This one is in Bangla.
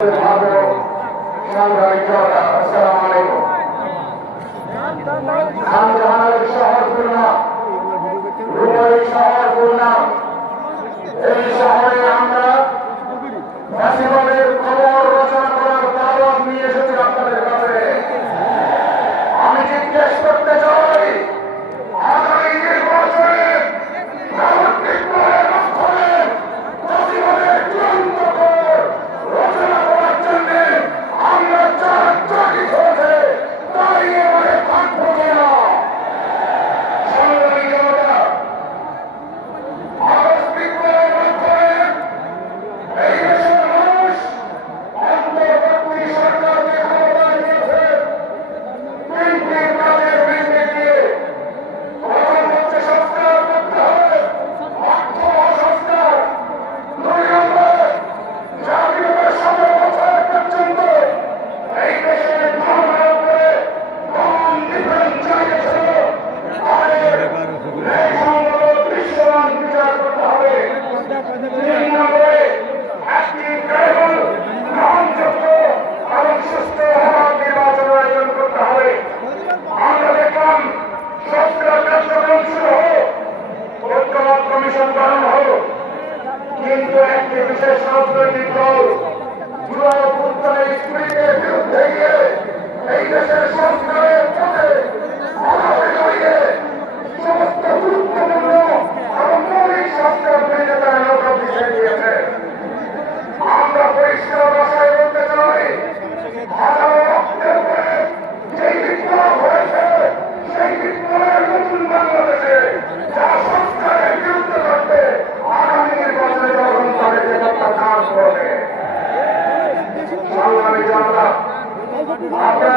Thank you. কিন্তু একটি বিশেষ রাজনৈতিক দল পুরো বিরুদ্ধে গিয়ে এই দেশের সংস্কৃতি নামাজ পড়বে বাংলাদেশ আমরা